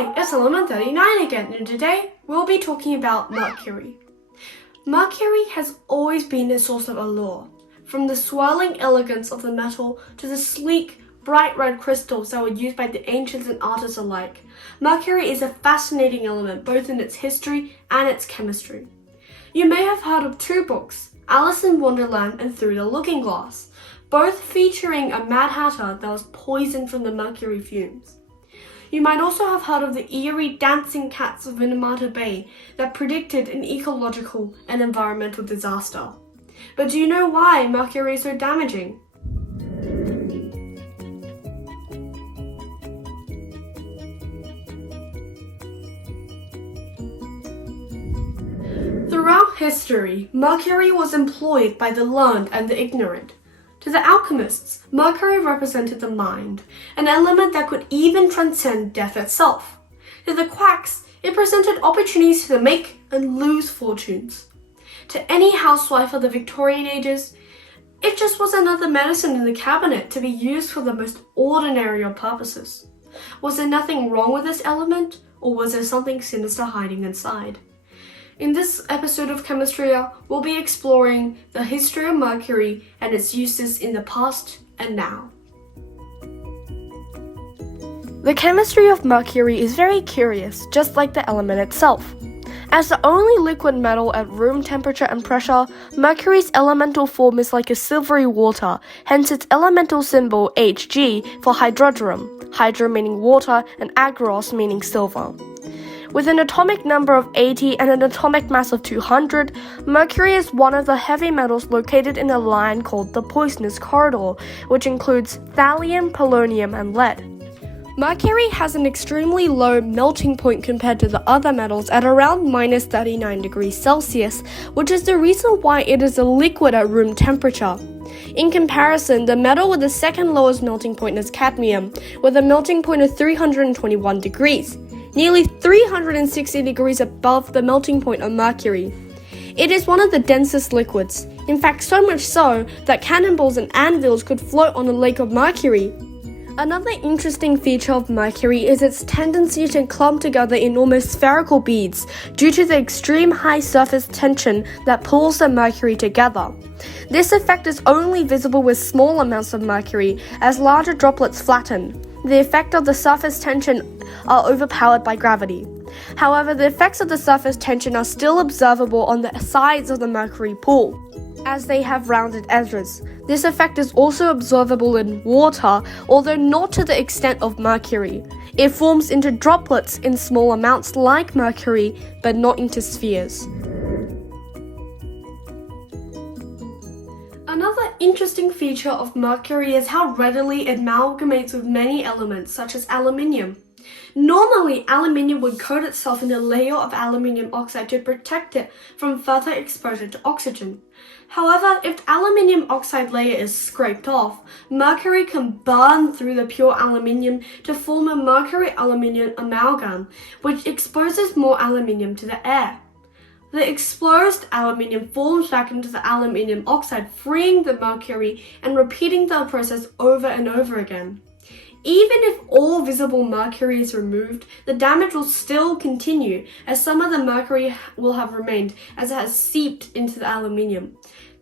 Hi, it's element 39 again, and today we'll be talking about Mercury. Mercury has always been a source of allure, from the swirling elegance of the metal to the sleek, bright red crystals that were used by the ancients and artists alike. Mercury is a fascinating element both in its history and its chemistry. You may have heard of two books, Alice in Wonderland and Through the Looking Glass, both featuring a Mad Hatter that was poisoned from the mercury fumes. You might also have heard of the eerie dancing cats of Minamata Bay that predicted an ecological and environmental disaster. But do you know why mercury is so damaging? Throughout history, mercury was employed by the learned and the ignorant. To the alchemists, mercury represented the mind, an element that could even transcend death itself. To the quacks, it presented opportunities to make and lose fortunes. To any housewife of the Victorian ages, it just was another medicine in the cabinet to be used for the most ordinary of purposes. Was there nothing wrong with this element, or was there something sinister hiding inside? In this episode of Chemistria, we'll be exploring the history of mercury and its uses in the past and now. The chemistry of mercury is very curious, just like the element itself. As the only liquid metal at room temperature and pressure, mercury's elemental form is like a silvery water, hence its elemental symbol Hg for hydrogen, hydro meaning water and agros meaning silver. With an atomic number of 80 and an atomic mass of 200, mercury is one of the heavy metals located in a line called the poisonous corridor, which includes thallium, polonium, and lead. Mercury has an extremely low melting point compared to the other metals at around minus 39 degrees Celsius, which is the reason why it is a liquid at room temperature. In comparison, the metal with the second lowest melting point is cadmium, with a melting point of 321 degrees. Nearly 360 degrees above the melting point of mercury. It is one of the densest liquids, in fact so much so that cannonballs and anvils could float on a lake of mercury. Another interesting feature of mercury is its tendency to clump together in almost spherical beads due to the extreme high surface tension that pulls the mercury together. This effect is only visible with small amounts of mercury as larger droplets flatten. The effect of the surface tension are overpowered by gravity. However, the effects of the surface tension are still observable on the sides of the mercury pool, as they have rounded edges. This effect is also observable in water, although not to the extent of mercury. It forms into droplets in small amounts like mercury, but not into spheres. Another interesting feature of mercury is how readily it amalgamates with many elements, such as aluminium. Normally, aluminium would coat itself in a layer of aluminium oxide to protect it from further exposure to oxygen. However, if the aluminium oxide layer is scraped off, mercury can burn through the pure aluminium to form a mercury-aluminium amalgam, which exposes more aluminium to the air. The exposed aluminium forms back into the aluminium oxide, freeing the mercury and repeating the process over and over again. Even if all visible mercury is removed, the damage will still continue, as some of the mercury will have remained as it has seeped into the aluminium.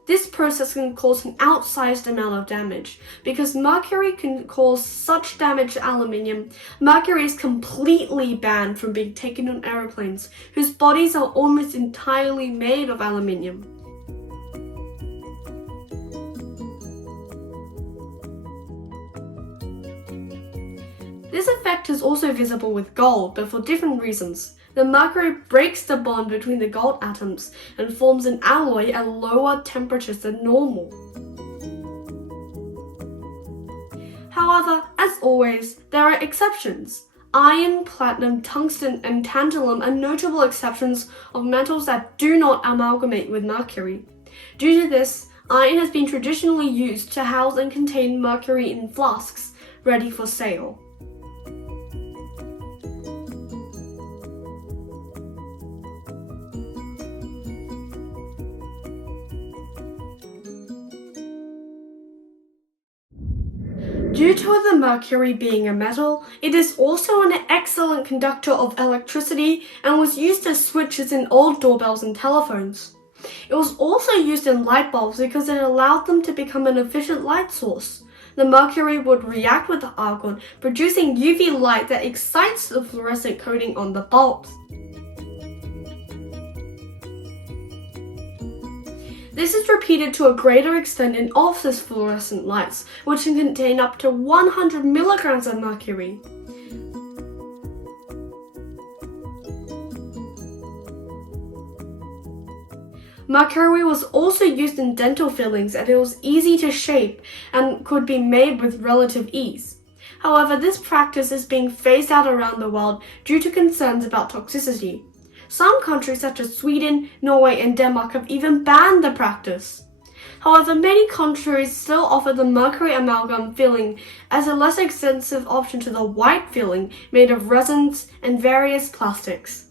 This process can cause an outsized amount of damage. Because mercury can cause such damage to aluminium, mercury is completely banned from being taken on aeroplanes, whose bodies are almost entirely made of aluminium. This effect is also visible with gold, but for different reasons. The mercury breaks the bond between the gold atoms and forms an alloy at lower temperatures than normal. However, as always, there are exceptions. Iron, platinum, tungsten, and tantalum are notable exceptions of metals that do not amalgamate with mercury. Due to this, iron has been traditionally used to house and contain mercury in flasks, ready for sale. Due to the mercury being a metal, it is also an excellent conductor of electricity and was used as switches in old doorbells and telephones. It was also used in light bulbs because it allowed them to become an efficient light source. The mercury would react with the argon, producing UV light that excites the fluorescent coating on the bulbs. This is repeated to a greater extent in office fluorescent lights, which can contain up to 100 milligrams of mercury. Mercury was also used in dental fillings, and it was easy to shape and could be made with relative ease. However, this practice is being phased out around the world due to concerns about toxicity. Some countries such as Sweden, Norway, and Denmark have even banned the practice. However, many countries still offer the mercury amalgam filling as a less expensive option to the white filling made of resins and various plastics.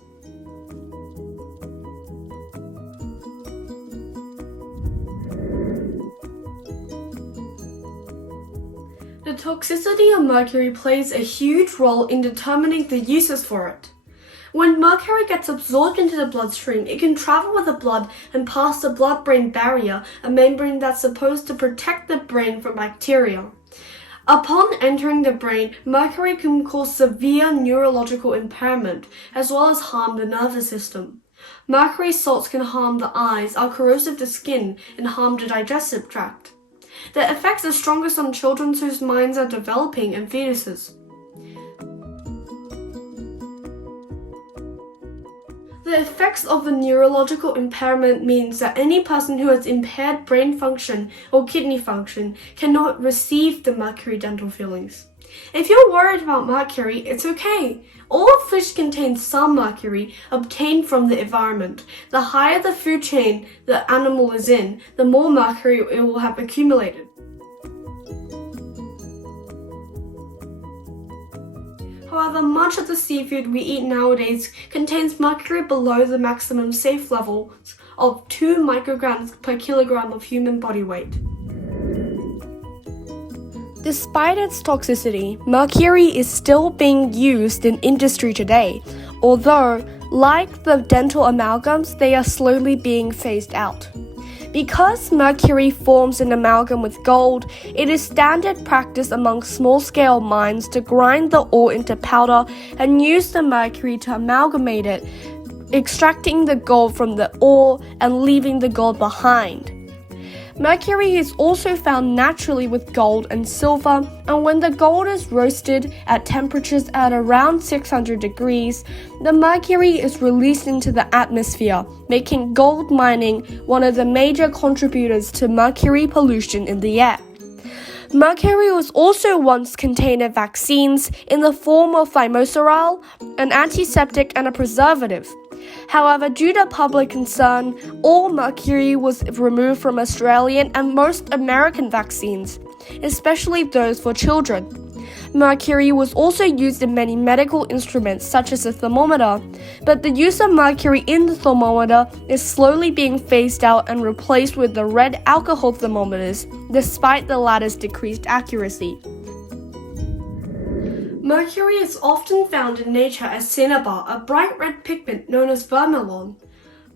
The toxicity of mercury plays a huge role in determining the uses for it. When mercury gets absorbed into the bloodstream, it can travel with the blood and pass the blood-brain barrier, a membrane that's supposed to protect the brain from bacteria. Upon entering the brain, mercury can cause severe neurological impairment, as well as harm the nervous system. Mercury salts can harm the eyes, are corrosive to skin, and harm the digestive tract. The effects are strongest on children whose minds are developing and fetuses. The effects of the neurological impairment means that any person who has impaired brain function or kidney function cannot receive the mercury dental fillings. If you're worried about mercury, it's okay. All fish contain some mercury obtained from the environment. The higher the food chain the animal is in, the more mercury it will have accumulated. However, much of the seafood we eat nowadays contains mercury below the maximum safe levels of 2 micrograms per kilogram of human body weight. Despite its toxicity, mercury is still being used in industry today, although, like the dental amalgams, they are slowly being phased out. Because mercury forms an amalgam with gold, it is standard practice among small-scale mines to grind the ore into powder and use the mercury to amalgamate it, extracting the gold from the ore and leaving the gold behind. Mercury is also found naturally with gold and silver, and when the gold is roasted at temperatures at around 600 degrees, the mercury is released into the atmosphere, making gold mining one of the major contributors to mercury pollution in the air. Mercury was also once contained in vaccines in the form of thimerosal, an antiseptic and a preservative. However, due to public concern, all mercury was removed from Australian and most American vaccines, especially those for children. Mercury was also used in many medical instruments such as a thermometer, but the use of mercury in the thermometer is slowly being phased out and replaced with the red alcohol thermometers, despite the latter's decreased accuracy. Mercury is often found in nature as cinnabar, a bright red pigment known as vermilion.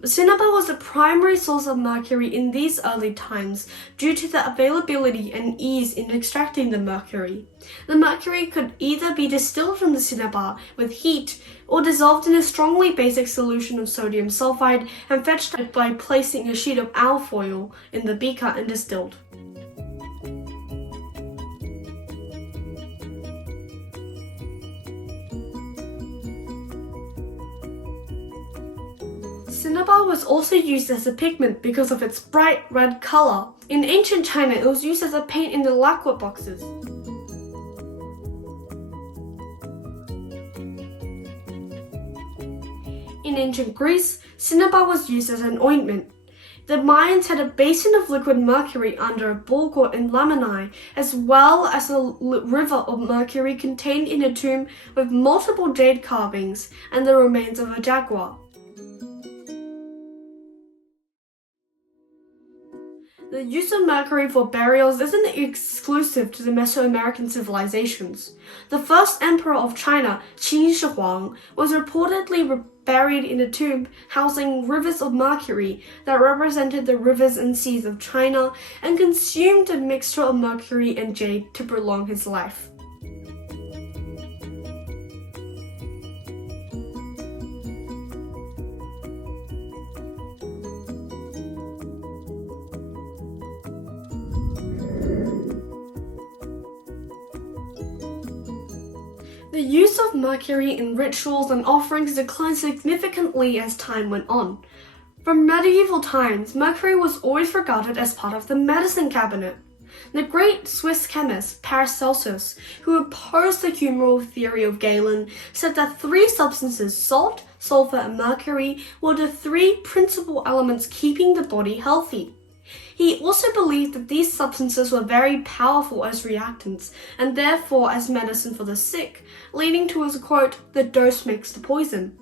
Cinnabar was the primary source of mercury in these early times due to the availability and ease in extracting the mercury. The mercury could either be distilled from the cinnabar with heat or dissolved in a strongly basic solution of sodium sulfide and fetched out by placing a sheet of alfoil in the beaker and distilled. Cinnabar was also used as a pigment because of its bright red color. In ancient China, it was used as a paint in the lacquer boxes. In ancient Greece, cinnabar was used as an ointment. The Mayans had a basin of liquid mercury under a bulgur in Lamani, as well as a river of mercury contained in a tomb with multiple jade carvings and the remains of a jaguar. The use of mercury for burials isn't exclusive to the Mesoamerican civilizations. The first emperor of China, Qin Shi Huang, was reportedly buried in a tomb housing rivers of mercury that represented the rivers and seas of China and consumed a mixture of mercury and jade to prolong his life. The use of mercury in rituals and offerings declined significantly as time went on. From medieval times, mercury was always regarded as part of the medicine cabinet. The great Swiss chemist Paracelsus, who opposed the humoral theory of Galen, said that three substances, salt, sulfur, and mercury, were the three principal elements keeping the body healthy. He also believed that these substances were very powerful as reactants, and therefore as medicine for the sick, leading to his quote, "The dose makes the poison."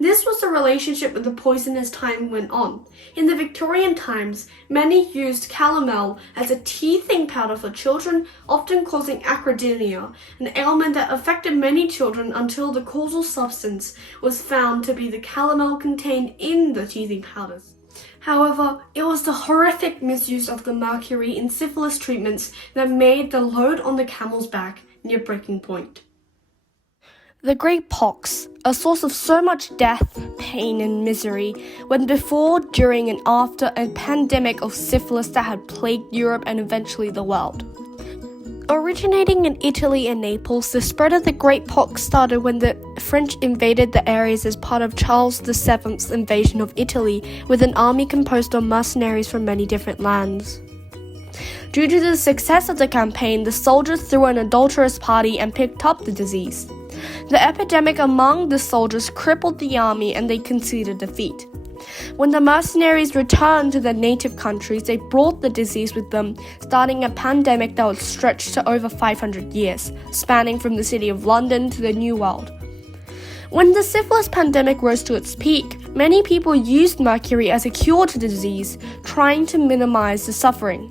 This was the relationship with the poison as time went on. In the Victorian times, many used calomel as a teething powder for children, often causing acrodynia, an ailment that affected many children until the causal substance was found to be the calomel contained in the teething powders. However, it was the horrific misuse of the mercury in syphilis treatments that made the load on the camel's back near breaking point. The Great Pox, a source of so much death, pain, and misery, went before, during, and after a pandemic of syphilis that had plagued Europe and eventually the world. Originating in Italy and Naples, the spread of the Great Pox started when the French invaded the areas as part of Charles VII's invasion of Italy, with an army composed of mercenaries from many different lands. Due to the success of the campaign, the soldiers threw an adulterous party and picked up the disease. The epidemic among the soldiers crippled the army and they conceded defeat. When the mercenaries returned to their native countries, they brought the disease with them, starting a pandemic that would stretch to over 500 years, spanning from the city of London to the New World. When the syphilis pandemic rose to its peak, many people used mercury as a cure to the disease, trying to minimize the suffering.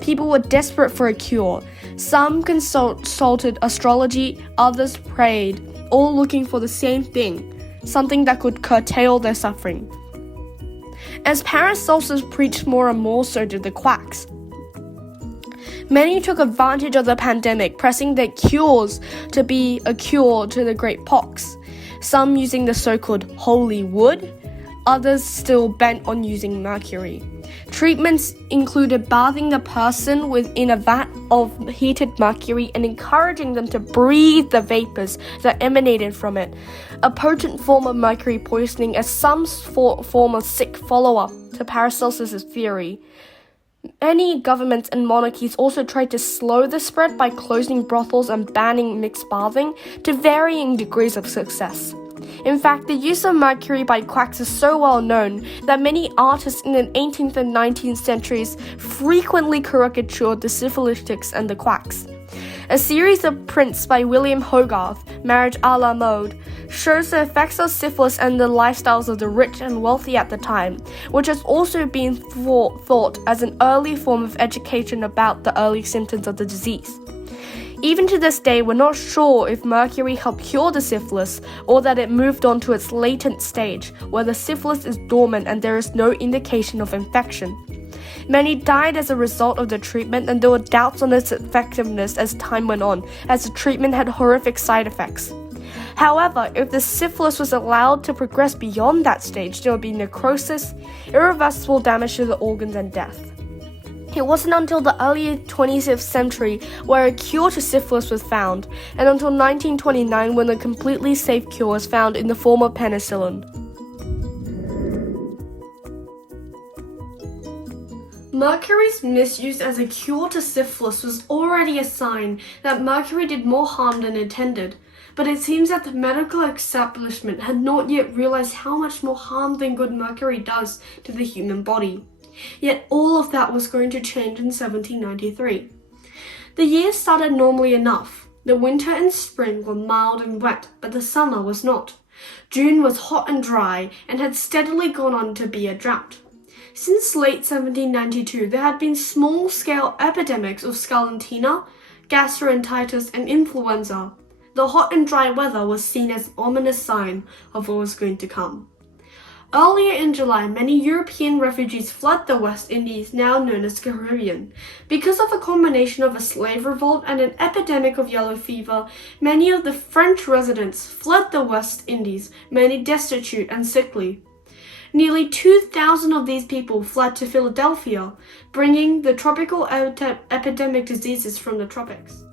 People were desperate for a cure. Some consulted astrology, others prayed, all looking for the same thing, something that could curtail their suffering. As Paracelsus preached more and more, so did the quacks. Many took advantage of the pandemic, pressing their cures to be a cure to the Great Pox, some using the so-called holy wood, others still bent on using mercury. Treatments included bathing the person within a vat of heated mercury and encouraging them to breathe the vapors that emanated from it, a potent form of mercury poisoning as some form of sick follow-up to Paracelsus' theory. Many governments and monarchies also tried to slow the spread by closing brothels and banning mixed bathing to varying degrees of success. In fact, the use of mercury by quacks is so well known that many artists in the 18th and 19th centuries frequently caricatured the syphilitics and the quacks. A series of prints by William Hogarth, Marriage à la Mode, shows the effects of syphilis and the lifestyles of the rich and wealthy at the time, which has also been thought as an early form of education about the early symptoms of the disease. Even to this day, we're not sure if mercury helped cure the syphilis or that it moved on to its latent stage, where the syphilis is dormant and there is no indication of infection. Many died as a result of the treatment, and there were doubts on its effectiveness as time went on, as the treatment had horrific side effects. However, if the syphilis was allowed to progress beyond that stage, there would be necrosis, irreversible damage to the organs, and death. It wasn't until the early 20th century where a cure to syphilis was found, and until 1929 when a completely safe cure was found in the form of penicillin. Mercury's misuse as a cure to syphilis was already a sign that mercury did more harm than intended, but it seems that the medical establishment had not yet realized how much more harm than good mercury does to the human body. Yet all of that was going to change in 1793. The year started normally enough. The winter and spring were mild and wet, but the summer was not. June was hot and dry and had steadily gone on to be a drought. Since late 1792, there had been small-scale epidemics of scarlatina, gastroenteritis, and influenza. The hot and dry weather was seen as an ominous sign of what was going to come. Earlier in July, many European refugees fled the West Indies, now known as the Caribbean. Because of a combination of a slave revolt and an epidemic of yellow fever, many of the French residents fled the West Indies, many destitute and sickly. Nearly 2,000 of these people fled to Philadelphia, bringing the tropical epidemic diseases from the tropics.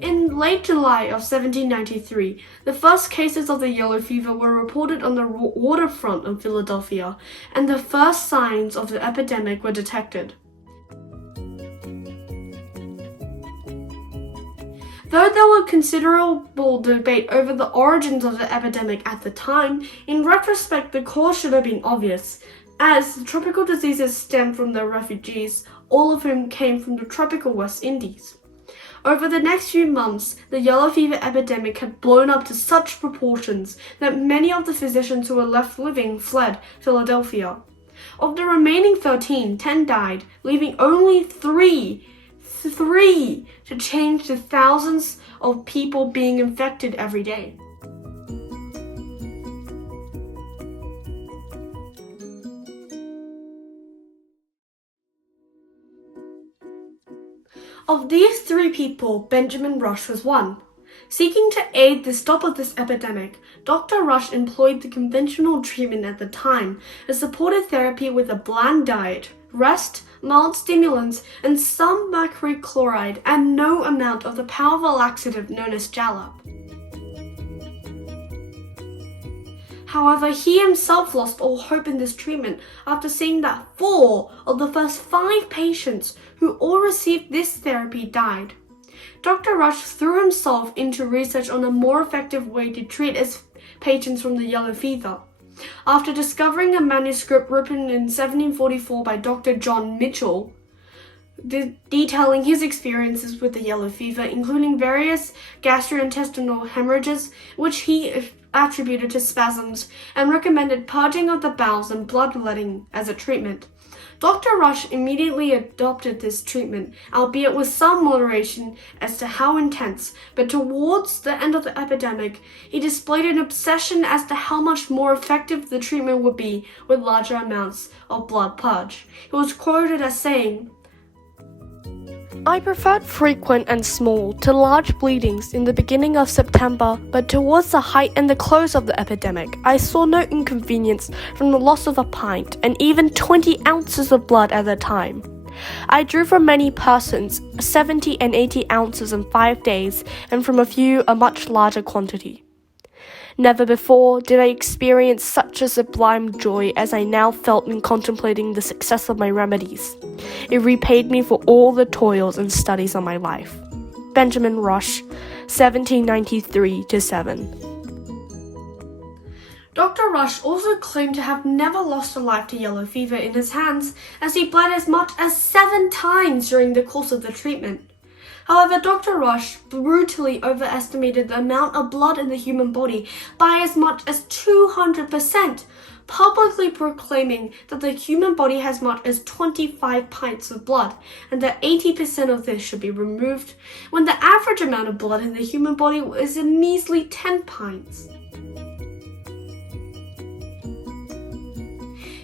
In late July of 1793, the first cases of the yellow fever were reported on the waterfront of Philadelphia, and the first signs of the epidemic were detected. Though there was considerable debate over the origins of the epidemic at the time, in retrospect the cause should have been obvious, as the tropical diseases stemmed from the refugees, all of whom came from the tropical West Indies. Over the next few months, the yellow fever epidemic had blown up to such proportions that many of the physicians who were left living fled Philadelphia. Of the remaining 13, 10 died, leaving only three to change the thousands of people being infected every day. Of these 3 people, Benjamin Rush was one. Seeking to aid the stop of this epidemic, Dr. Rush employed the conventional treatment at the time, a supported therapy with a bland diet, rest, mild stimulants, and some mercury chloride, and no amount of the powerful laxative known as jalap. However, he himself lost all hope in this treatment after seeing that 4 of the first 5 patients who all received this therapy died. Dr. Rush threw himself into research on a more effective way to treat his patients from the yellow fever. After discovering a manuscript written in 1744 by Dr. John Mitchell, detailing his experiences with the yellow fever, including various gastrointestinal hemorrhages, which he attributed to spasms, and recommended purging of the bowels and bloodletting as a treatment. Dr. Rush immediately adopted this treatment, albeit with some moderation as to how intense, but towards the end of the epidemic, he displayed an obsession as to how much more effective the treatment would be with larger amounts of blood purge. He was quoted as saying, I preferred frequent and small to large bleedings in the beginning of September, but towards the height and the close of the epidemic, I saw no inconvenience from the loss of a pint and even 20 ounces of blood at a time. I drew from many persons 70 and 80 ounces in 5 days, and from a few a much larger quantity. Never before did I experience such a sublime joy as I now felt in contemplating the success of my remedies. It repaid me for all the toils and studies of my life. Benjamin Rush, 1793-7. Dr. Rush also claimed to have never lost a life to yellow fever in his hands, as he bled as much as 7 times during the course of the treatment. However, Dr. Rush brutally overestimated the amount of blood in the human body by as much as 200%, publicly proclaiming that the human body has as much as 25 pints of blood, and that 80% of this should be removed, when the average amount of blood in the human body is a measly 10 pints.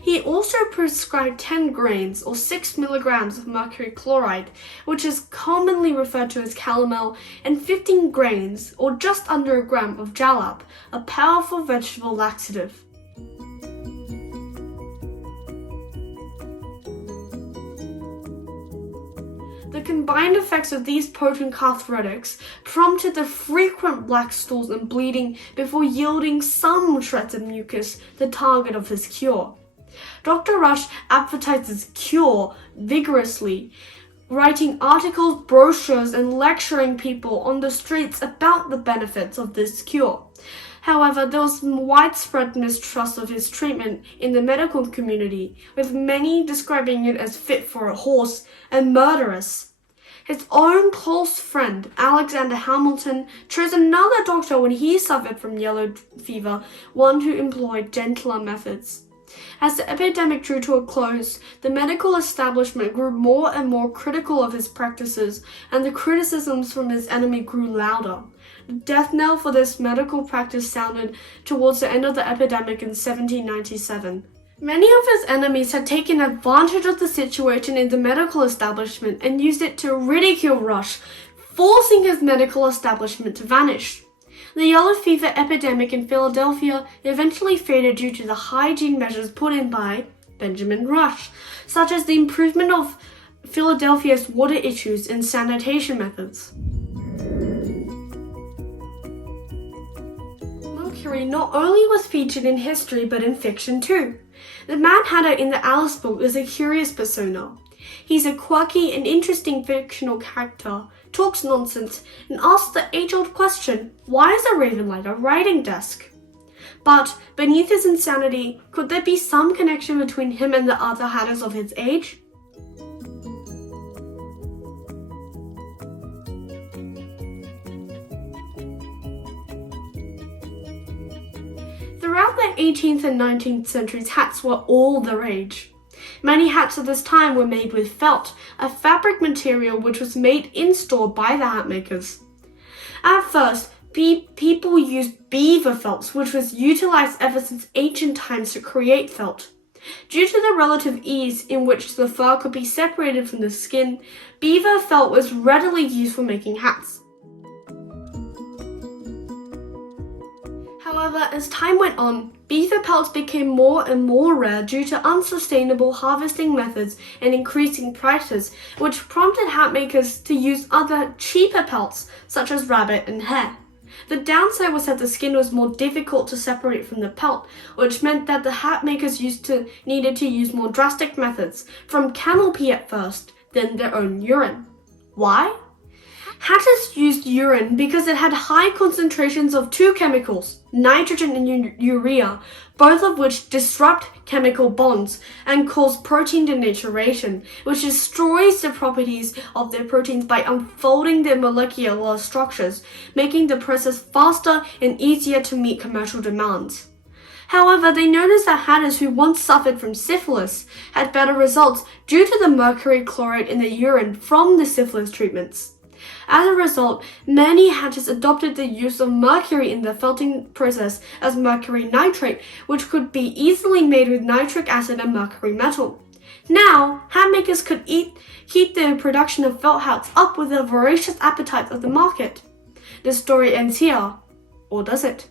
He also prescribed 10 grains or 6 milligrams of mercury chloride, which is commonly referred to as calomel, and 15 grains or just under a gram of jalap, a powerful vegetable laxative. The combined effects of these potent cathartics prompted the frequent black stools and bleeding before yielding some shreds of mucus, the target of his cure. Dr. Rush advertised his cure vigorously, writing articles, brochures, and lecturing people on the streets about the benefits of this cure. However, there was widespread mistrust of his treatment in the medical community, with many describing it as fit for a horse and murderous. His own close friend, Alexander Hamilton, chose another doctor when he suffered from yellow fever, one who employed gentler methods. As the epidemic drew to a close, the medical establishment grew more and more critical of his practices, and the criticisms from his enemy grew louder. The death knell for this medical practice sounded towards the end of the epidemic in 1797. Many of his enemies had taken advantage of the situation in the medical establishment and used it to ridicule Rush, forcing his medical establishment to vanish. The yellow fever epidemic in Philadelphia eventually faded due to the hygiene measures put in by Benjamin Rush, such as the improvement of Philadelphia's water issues and sanitation methods. Mercury not only was featured in history but in fiction too. The Mad Hatter in the Alice book is a curious persona. He's a quirky and interesting fictional character, talks nonsense, and asks the age-old question, why is a raven like a writing desk? But beneath his insanity, could there be some connection between him and the other Hatters of his age? Throughout the 18th and 19th centuries, hats were all the rage. Many hats at this time were made with felt, a fabric material which was made in-store by the hat makers. At first, people used beaver felts, which was utilized ever since ancient times to create felt. Due to the relative ease in which the fur could be separated from the skin, beaver felt was readily used for making hats. However, as time went on, beaver pelts became more and more rare due to unsustainable harvesting methods and increasing prices, which prompted hat makers to use other cheaper pelts, such as rabbit and hare. The downside was that the skin was more difficult to separate from the pelt, which meant that the hat makers needed to use more drastic methods, from camel pee at first, then their own urine. Why? Hatters used urine because it had high concentrations of two chemicals, nitrogen and urea, both of which disrupt chemical bonds and cause protein denaturation, which destroys the properties of their proteins by unfolding their molecular structures, making the process faster and easier to meet commercial demands. However, they noticed that hatters who once suffered from syphilis had better results due to the mercury chloride in the urine from the syphilis treatments. As a result, many hatters adopted the use of mercury in the felting process as mercury nitrate, which could be easily made with nitric acid and mercury metal. Now, hat makers could keep the production of felt hats up with the voracious appetite of the market. The story ends here, or does it?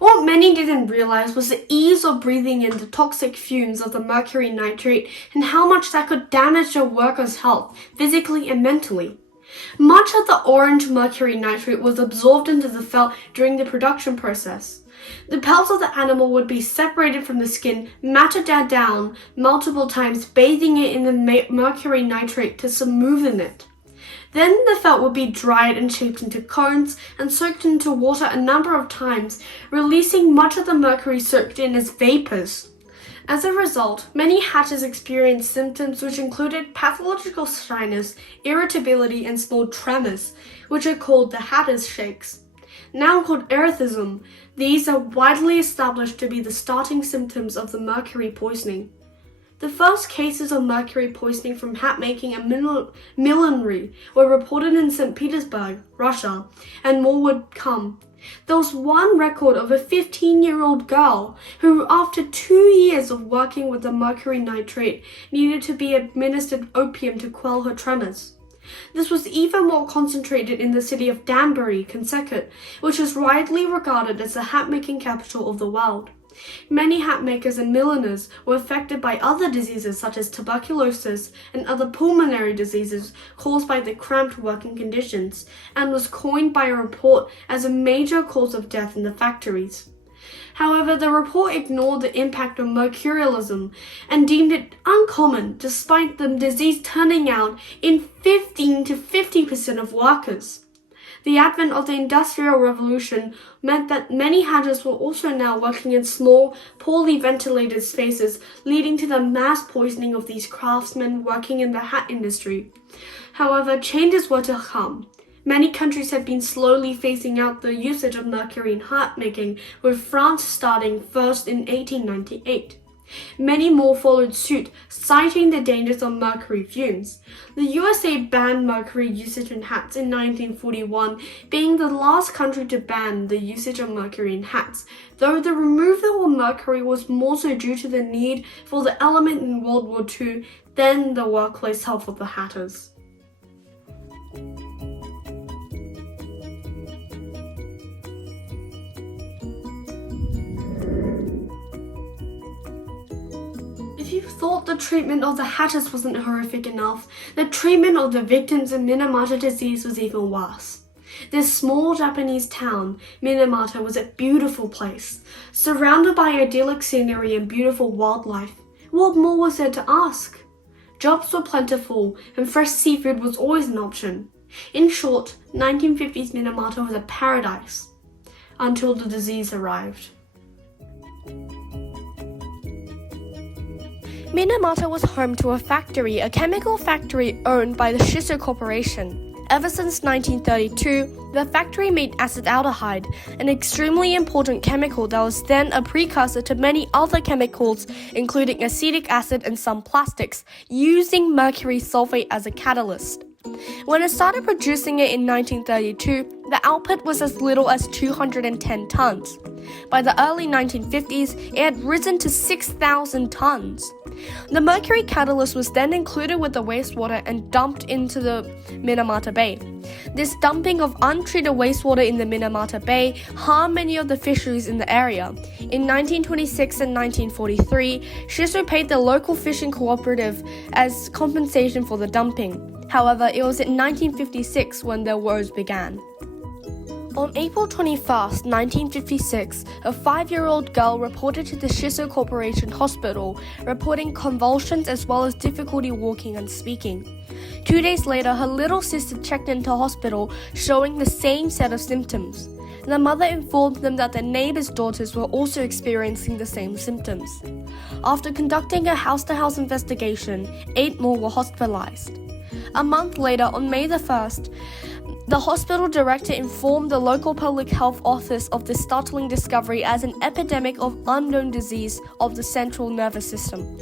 What many didn't realize was the ease of breathing in the toxic fumes of the mercury nitrate and how much that could damage a worker's health, physically and mentally. Much of the orange mercury nitrate was absorbed into the felt during the production process. The pelts of the animal would be separated from the skin, matted down multiple times, bathing it in the mercury nitrate to smoothen it. Then the felt would be dried and shaped into cones and soaked into water a number of times, releasing much of the mercury soaked in as vapors. As a result, many hatters experienced symptoms which included pathological shyness, irritability, and small tremors, which are called the hatter's shakes. Now called erethism, these are widely established to be the starting symptoms of the mercury poisoning. The first cases of mercury poisoning from hat making and millinery were reported in St. Petersburg, Russia, and more would come. There was one record of a 15-year-old girl who, after 2 years of working with the mercury nitrate, needed to be administered opium to quell her tremors. This was even more concentrated in the city of Danbury, Connecticut, which is widely regarded as the hat-making capital of the world. Many hat makers and milliners were affected by other diseases such as tuberculosis and other pulmonary diseases caused by the cramped working conditions, and was coined by a report as a major cause of death in the factories. However, the report ignored the impact of mercurialism and deemed it uncommon, despite the disease turning out in 15 to 50% of workers. The advent of the Industrial Revolution meant that many hatters were also now working in small, poorly ventilated spaces, leading to the mass poisoning of these craftsmen working in the hat industry. However, changes were to come. Many countries had been slowly phasing out the usage of mercury in hat making, with France starting first in 1898. Many more followed suit, citing the dangers of mercury fumes. The USA banned mercury usage in hats in 1941, being the last country to ban the usage of mercury in hats, though the removal of mercury was more so due to the need for the element in World War II than the workplace health of the hatters. If you thought the treatment of the hatters wasn't horrific enough, the treatment of the victims of Minamata disease was even worse. This small Japanese town, Minamata, was a beautiful place, surrounded by idyllic scenery and beautiful wildlife. What more was there to ask? Jobs were plentiful, and fresh seafood was always an option. In short, 1950s Minamata was a paradise, until the disease arrived. Minamata was home to a chemical factory owned by the Shiso Corporation. Ever since 1932, the factory made acetaldehyde, an extremely important chemical that was then a precursor to many other chemicals, including acetic acid and some plastics, using mercury sulfate as a catalyst. When it started producing it in 1932, the output was as little as 210 tons. By the early 1950s, it had risen to 6,000 tons. The mercury catalyst was then included with the wastewater and dumped into the Minamata Bay. This dumping of untreated wastewater in the Minamata Bay harmed many of the fisheries in the area. In 1926 and 1943, Shiso paid the local fishing cooperative as compensation for the dumping. However, it was in 1956 when the woes began. On April 21, 1956, a 5-year-old girl reported to the Shiso Corporation Hospital, reporting convulsions as well as difficulty walking and speaking. 2 days later, her little sister checked into hospital, showing the same set of symptoms. The mother informed them that their neighbors' daughters were also experiencing the same symptoms. After conducting a house-to-house investigation, 8 more were hospitalized. A month later, on May 1st, the hospital director informed the local public health office of the startling discovery as an epidemic of unknown disease of the central nervous system.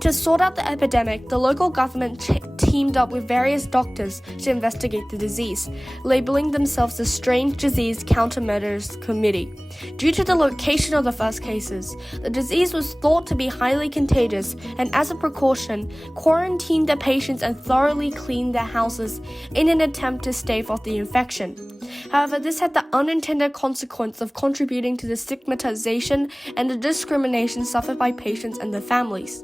To sort out the epidemic, the local government teamed up with various doctors to investigate the disease, labeling themselves the Strange Disease Countermeasures Committee. Due to the location of the first cases, the disease was thought to be highly contagious, and as a precaution, quarantined the patients and thoroughly cleaned their houses in an attempt to stave off the infection. However, this had the unintended consequence of contributing to the stigmatization and the discrimination suffered by patients and their families.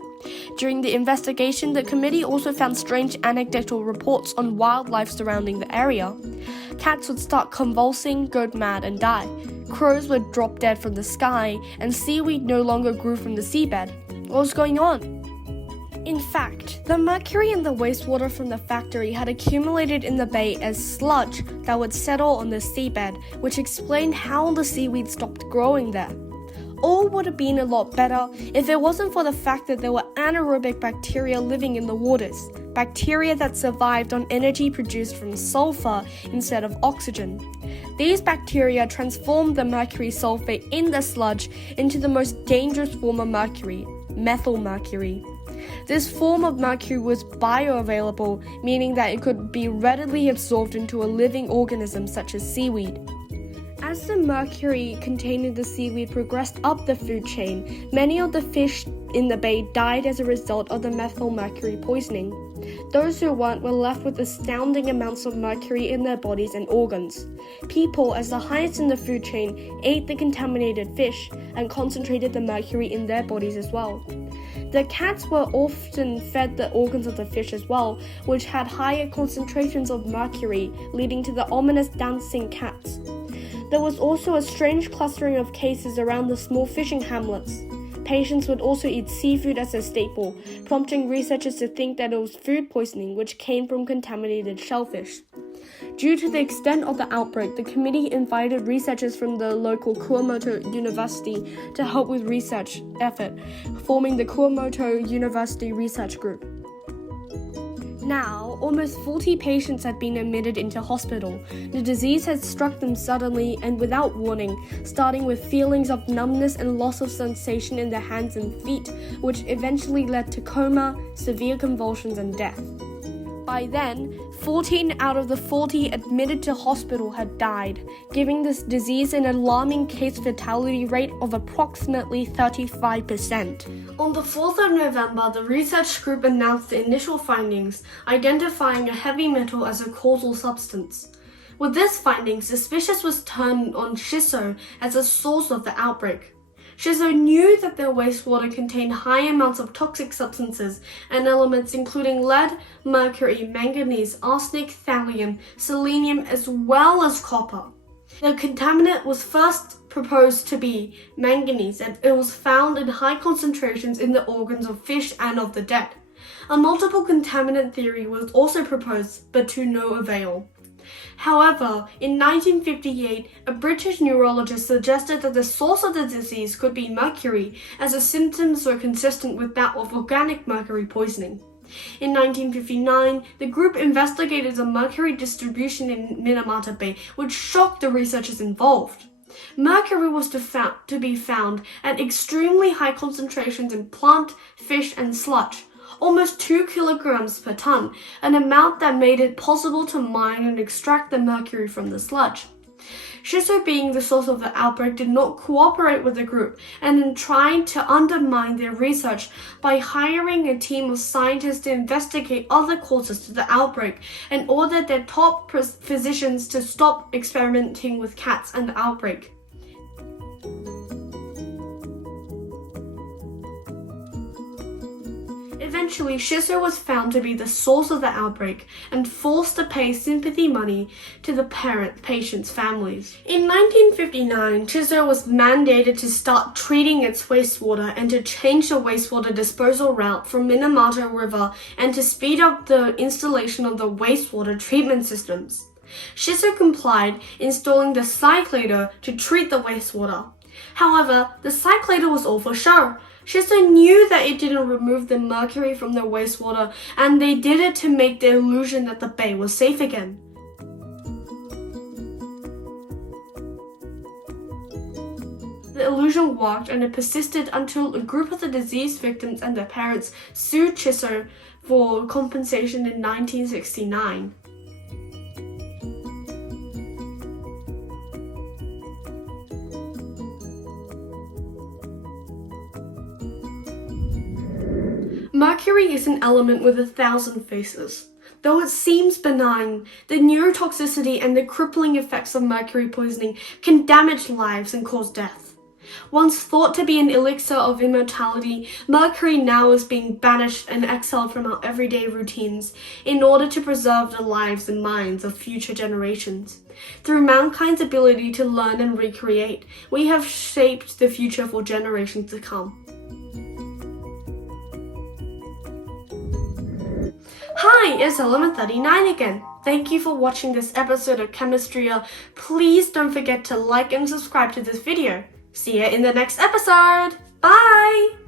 During the investigation, the committee also found strange anecdotal reports on wildlife surrounding the area. Cats would start convulsing, go mad, and die. Crows would drop dead from the sky, and seaweed no longer grew from the seabed. What was going on? In fact, the mercury in the wastewater from the factory had accumulated in the bay as sludge that would settle on the seabed, which explained how the seaweed stopped growing there. All would have been a lot better if it wasn't for the fact that there were anaerobic bacteria living in the waters, bacteria that survived on energy produced from sulfur instead of oxygen. These bacteria transformed the mercury sulfate in the sludge into the most dangerous form of mercury, methylmercury. This form of mercury was bioavailable, meaning that it could be readily absorbed into a living organism such as seaweed. As the mercury contained in the seaweed progressed up the food chain, many of the fish in the bay died as a result of the methylmercury poisoning. Those who weren't were left with astounding amounts of mercury in their bodies and organs. People, as the highest in the food chain, ate the contaminated fish and concentrated the mercury in their bodies as well. The cats were often fed the organs of the fish as well, which had higher concentrations of mercury, leading to the ominous dancing cats. There was also a strange clustering of cases around the small fishing hamlets. Patients would also eat seafood as a staple, prompting researchers to think that it was food poisoning which came from contaminated shellfish. Due to the extent of the outbreak, the committee invited researchers from the local Kumamoto University to help with research effort, forming the Kumamoto University Research Group. Now, almost 40 patients have been admitted into hospital. The disease has struck them suddenly and without warning, starting with feelings of numbness and loss of sensation in their hands and feet, which eventually led to coma, severe convulsions, and death. By then, 14 out of the 40 admitted to hospital had died, giving this disease an alarming case fatality rate of approximately 35%. On the 4th of November, the research group announced the initial findings, identifying a heavy metal as a causal substance. With this finding, suspicion was turned on Shiso as a source of the outbreak. Shiso knew that their wastewater contained high amounts of toxic substances and elements including lead, mercury, manganese, arsenic, thallium, selenium, as well as copper. The contaminant was first proposed to be manganese, and it was found in high concentrations in the organs of fish and of the dead. A multiple contaminant theory was also proposed, but to no avail. However, in 1958, a British neurologist suggested that the source of the disease could be mercury, as the symptoms were consistent with that of organic mercury poisoning. In 1959, the group investigated the mercury distribution in Minamata Bay, which shocked the researchers involved. Mercury was to be found at extremely high concentrations in plant, fish, and sludge, almost 2 kilograms per ton, an amount that made it possible to mine and extract the mercury from the sludge. Shiso, being the source of the outbreak, did not cooperate with the group and in trying to undermine their research by hiring a team of scientists to investigate other causes to the outbreak and ordered their top physicians to stop experimenting with cats and the outbreak. Eventually, Shiso was found to be the source of the outbreak and forced to pay sympathy money to the patients' families. In 1959, Shiso was mandated to start treating its wastewater and to change the wastewater disposal route from Minamata River and to speed up the installation of the wastewater treatment systems. Shiso complied, installing the cyclator to treat the wastewater. However, the cyclator was all for show. Shiso knew that it didn't remove the mercury from the wastewater, and they did it to make the illusion that the bay was safe again. The illusion worked, and it persisted until a group of the disease victims and their parents sued Shiso for compensation in 1969. Mercury is an element with 1,000 faces. Though it seems benign, the neurotoxicity and the crippling effects of mercury poisoning can damage lives and cause death. Once thought to be an elixir of immortality, mercury now is being banished and exiled from our everyday routines in order to preserve the lives and minds of future generations. Through mankind's ability to learn and recreate, we have shaped the future for generations to come. Hi, it's Element 39 again. Thank you for watching this episode of Chemistria. Please don't forget to like and subscribe to this video. See you in the next episode. Bye!